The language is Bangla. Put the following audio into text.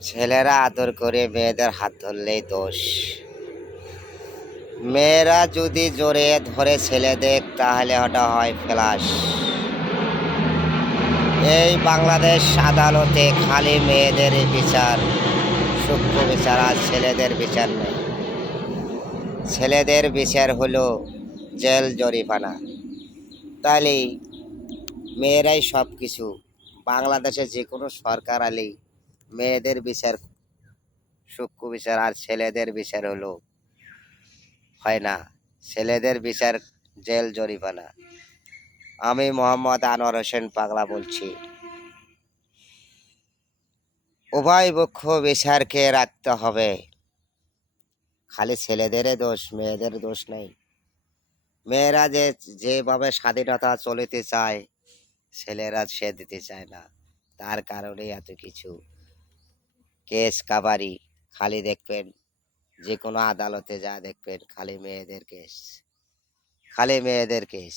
ছেলেরা আদর করে মেয়েদের হাত ধরলেই দোষ। মেয়েরা যদি জোরে ধরে ছেলেদের তাহলে ওটা হয় ফ্ল্যাশ। এই বাংলাদেশ আদালতে খালি মেয়েদের বিচার, সূক্ষ্ম বিচার, আর ছেলেদের বিচার নেই। ছেলেদের বিচার হলো জেল জরিমানা। তাহলে মেয়েরাই সব কিছু। বাংলাদেশে যে কোনো সরকার আলেই মেয়েদের বিচার সূক্ষ্ম বিচার, আর ছেলেদের বিচার হলো হয় না। ছেলেদের বিচার জেল জরিমানা। আমি মোহাম্মদ আনোয়ার হোসেন পাগলা বলছি। উভয় পক্ষ বিচারকে রাখতে হবে। খালি ছেলেদের দোষ, মেয়েদের দোষ নেই। মেয়েরা যেভাবে স্বাধীনতা চলিতে চায়, ছেলেরা সে দিতে চায় না। তার কারণে এত কিছু কেস কাবারি। খালি দেখবেন যে কোনো আদালতে যা দেখবেন খালি মেয়েদের কেস, খালি মেয়েদের কেস।